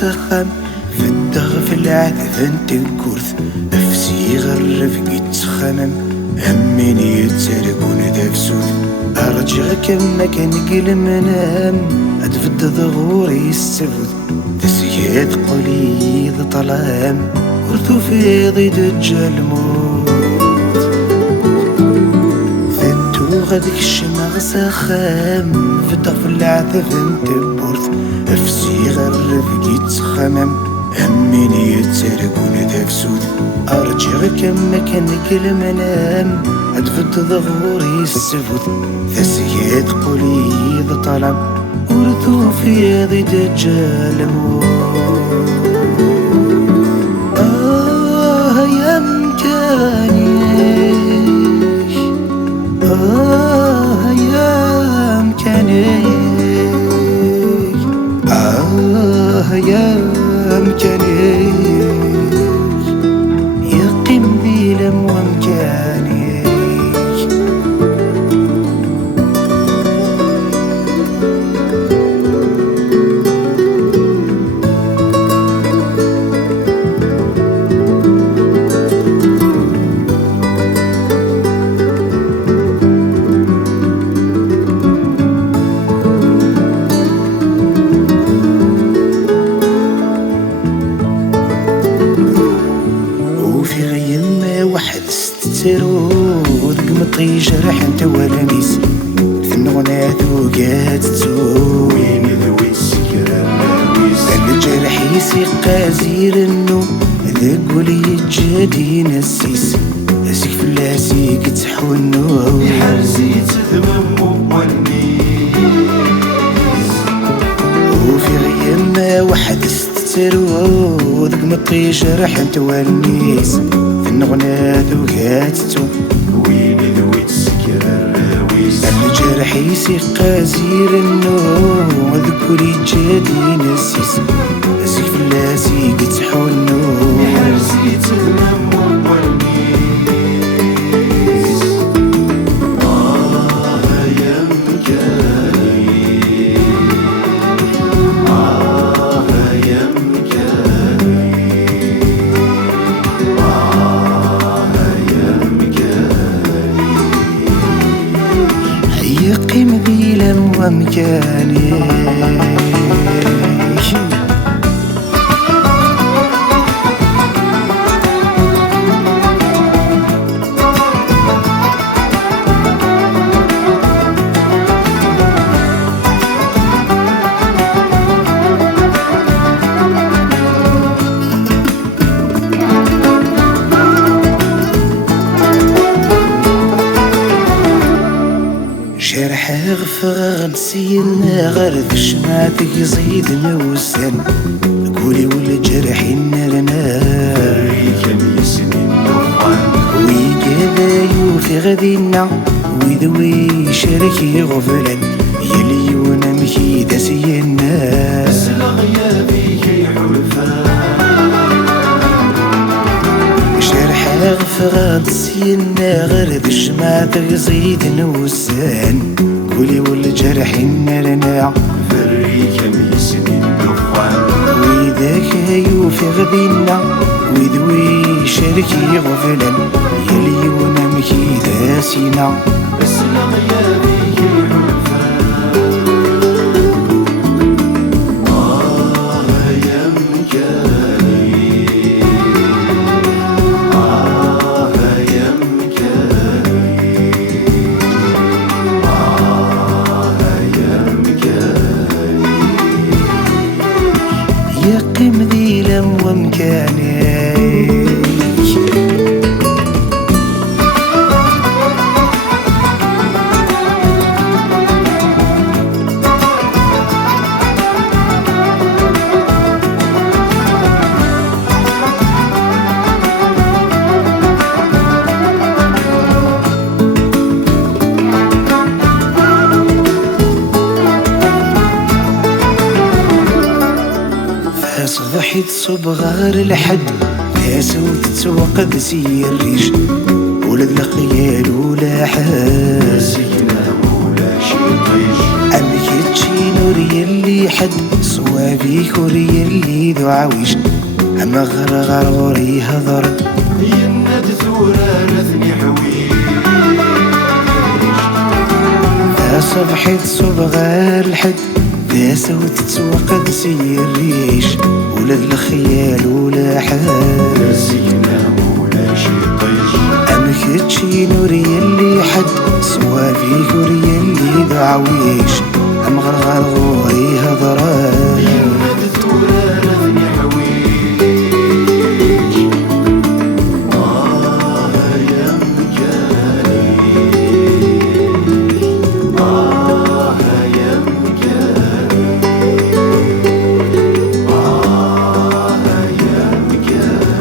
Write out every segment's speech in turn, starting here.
سخام فدغ في العذف انت كورث افسي غرف يتخمم هميني يتسرقون دفسوث ارجع كما كان قل منام ادفد ظهوري السفوث تسيد قليل طلام ورثو في ضيد الجلموت ثنتو غدك الشماغ سخام فدغ في العذف انت بورث افسي غرف يتخمم هميني يتسرقون دفسوث ارجع كما كان قل منام ادفد ظهوري السفوث تسيد قليل طلام ورثو في ضيد الجلموت يا مكاني يا مكاني يا مكاني يقيم ذي لم ومكاني ذق مطي جرح انت ولا نيس في النغنى ذوقات تسوق وين ذوي السكرة الجرح يسيق زير النو ذق ولي الجدي نسيس اسيك في اللاسيك تحونو يحرزي تذمم والنيس وفي غيما واحد ستترو ذق مطي جرح انت والنيس النغنى ذوقات تسوق وين ذوي السكرة الراويس الجرح يسيق زير النو ذكري جادي نسيس اسيك في اللاسيك تحونو يحرزي تذمم والنيس يا مكاني يا مكاني يقيم ذي لم ومكاني جرح غفر نسينا غرد شماتك يزيد نوسن قولي والجرح النرنا كم يسنين دخان ويقذا يوفي غذينا ويذوي شركي غفلا يليون مكيدة سينا سلغ يا بيك حلفان جرح غفر نسينا غرد شماتك يزيد نوسن قولي والجرح النرنا كم يسنين دخان وذاك يوفي غذينا وذوي شركي غفلا يليون مكيدة سينا سلغ يا بيك حلفان يا مكاني يا مكاني يا مكاني يقيم ذي لم ومكاني صبحت صبغار الحد ناس وتتوقد سير الريش ولد الخيال ولا حاس سينا ولا شي طيش أمك تشينو وري اللي حد صوابيك وري اللي ذو عويش أما غرغر غوري هضر يناد ثورة رثني حويش ذا صبحت صبغار الحد ذا سوت تسوق سي الريش ولا الخيال ولا حال سينا ولا شي طيش أمكتشي نوري اللي حد صوابيك وري اللي ذو عويش أما غرغر غوري هضران يناد ثورة رثني حويش يا مكاني يا مكاني يا مكاني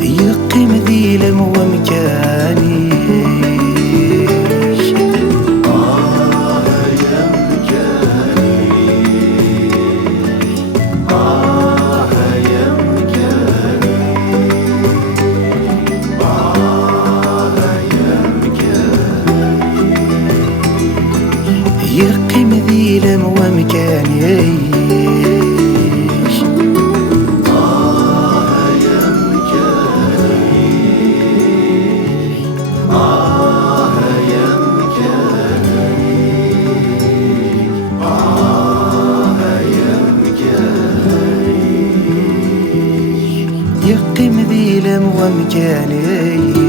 يقيم ذي لم ومكاني يا مكاني يا مكاني يا مكاني يقيم ذي لم ومكاني يا مكاني يا مكاني يقيم ذي لم ومكاني